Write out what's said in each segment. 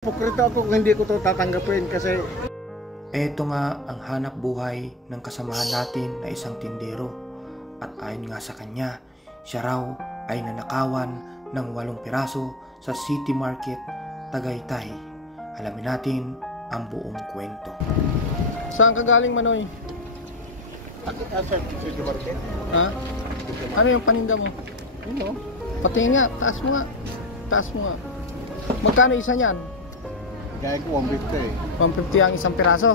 Pukrito ako kung hindi ko to tatanggapin kasi Eto nga ang hanap buhay ng kasamahan natin na isang tindero. At ayon nga sa kanya, siya raw ay nanakawan ng 8 piraso sa City Market, Tagaytay. Alamin natin ang buong kwento. Saan ka galing, Manoy? City Market. Ha? Ano yung paninda mo? Ano? Patingin nga, taas mo nga. Taas mo nga. Magkano isa niyan? Gaya ko 150 eh. 150 ang isang piraso.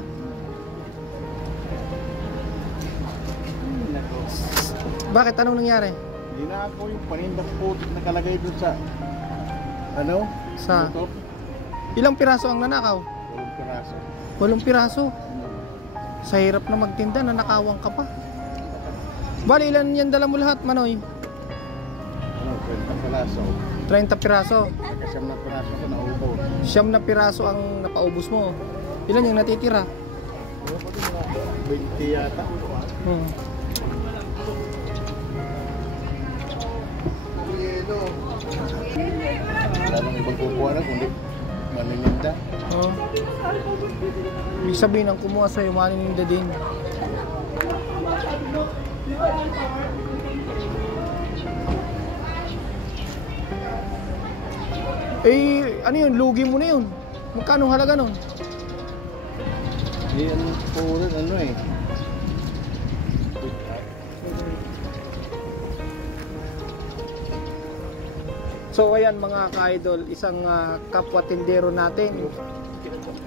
Bakit? Anong nangyari? Hindi na ako yung panindang putik nakalagay dun sa ano? Sa Motor. ilang piraso ang nanakaw? 8 piraso. 8 piraso. Sa hirap na magtinda, nanakawang ka pa. Bali, ilan yan dala mo lahat, Manoy? Ano, 20 piraso. 30 piraso. Nagkasyam na piraso ko na ubo. 9 na piraso ang napaubos mo. Ilan yung natitira? Ano pa din mga 20 yata. Hmm. Wala nang ibang kukuha na kundi manininda. Oh. Ibig sabihin ang kumuha sa'yo, manininda din. Eh, ano yun? Lugi mo na yun. Magkano halaga nun? Hindi ano po rin ano eh. So ayan mga ka-idol, isang kapwa tindero natin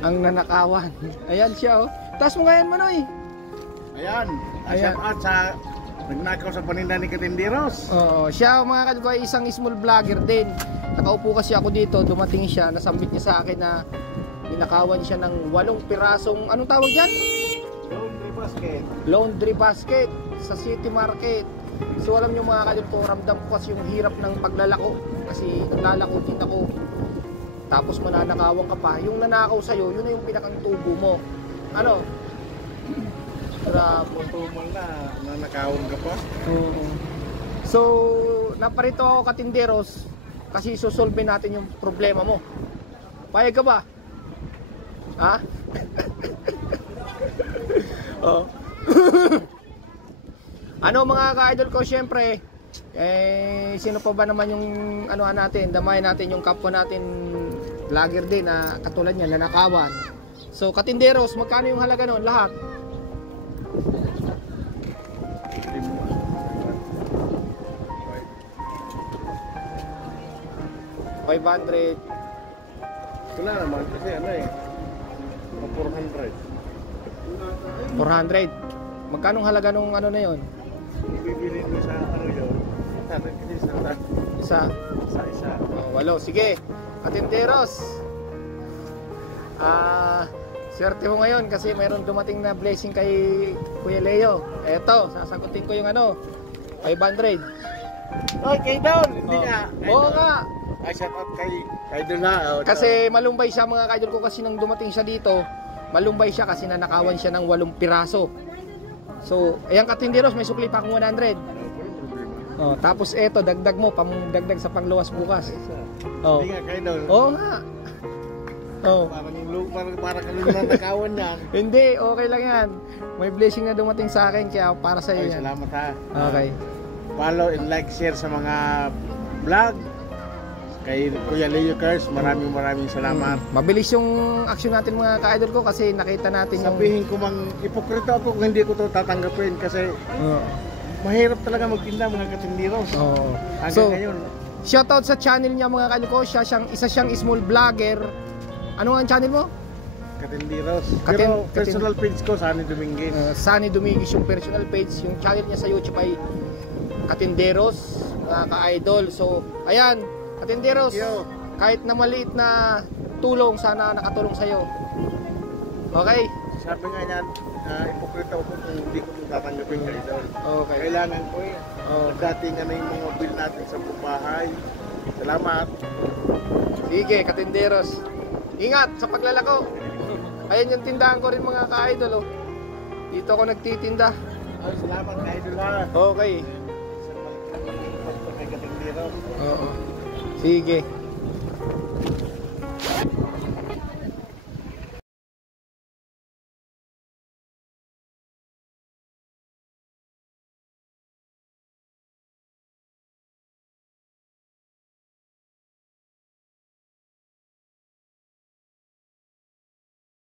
ang nanakawan. Ayan siya oh. Taas mo nga yan, Manoy. Ayan. Ayan. Shout out sa nagnakaw sa paninda ni Katinderos. Oo, siya mga ka-idol ay isang small vlogger din. Nakaupo kasi ako dito, dumating siya, nasambit niya sa akin na ninakawan siya ng 8 pirasong, anong tawag yan? Laundry basket. Laundry basket sa City Market. So alam nyo mga ka-idol ko, ramdam ko kasi yung hirap ng paglalako. Kasi naglalako din ako. Tapos mananakawan ka pa. Yung nanakaw sa'yo, yun na yung pinakang tubo mo. Ano? Grabe. Tumal na nanakawan ka pa. So, naparito ako katinderos kasi susolve natin yung problema mo. Payag ka ba? Ha? Oh. Ano mga ka-idol ko, syempre sino pa ba naman yung ano natin, damay natin yung kapwa natin vlogger din na katulad niya, nanakawan. So katinderos, magkano yung halaga nun lahat? $500. Wala naman kasi ano eh 400. 400. Magkano halaga nung ano na yon? Bibili mo sa ano yun? Isa. Isa. Oh, 8. Sige. Katinderos. Swerte mo ngayon kasi mayroon dumating na blessing kay Kuya Leo. Eto, sasagutin ko yung ano, 500. Oy, kay Don! Hindi Oh. nga. Oo nga. Ay, shout out kay Don na. Oh, Kasi malumbay siya mga kaidol ko kasi nang dumating siya dito, malumbay siya kasi nanakawan siya ng 8 piraso. So, ayan katinderos, may sukli pa akong 100. Oh, tapos eto, dagdag mo, pamdagdag sa pangluwas bukas. Oh. Hindi nga kay Don. Oo nga. Oh. Para kami nanakawan yan. Hindi, okay lang yan. May blessing na dumating sa akin kaya para sa iyo Ay, yan. salamat ha. Okay. Follow and like, share sa mga vlog. Kay Kuya Leo Cars, maraming salamat. Mabilis yung action natin mga ka-idol ko kasi nakita natin yung Sabihin ko mang ipokrito ako kung hindi ko to tatanggapin kasi mahirap talaga magtinda mga katinderos. Hanggang So, ngayon. shoutout sa channel niya mga ka-idol ko. Isa siyang small vlogger. Ano ang channel mo? Katinderos. Pero personal page ko, Sunny Dominguez. Sunny Dominguez yung personal page. Yung channel niya sa YouTube ay Katinderos, mga ka-idol. So, ayan, Katinderos, kahit na maliit na tulong, sana nakatulong sa'yo. Okay? Sabi nga yan, ipokrito ako kung hindi ko tatanggapin kayo doon. Okay. Kailangan ko eh. Dating ano yung mga bill natin sa bahay. Salamat. Sige, Katinderos. Ingat sa paglalako. Ayan yung tindahan ko rin mga ka-idol. Dito ako nagtitinda. Ay, salamat ka-idol ha. Okay. Sa Katinderos. Oo. Sige.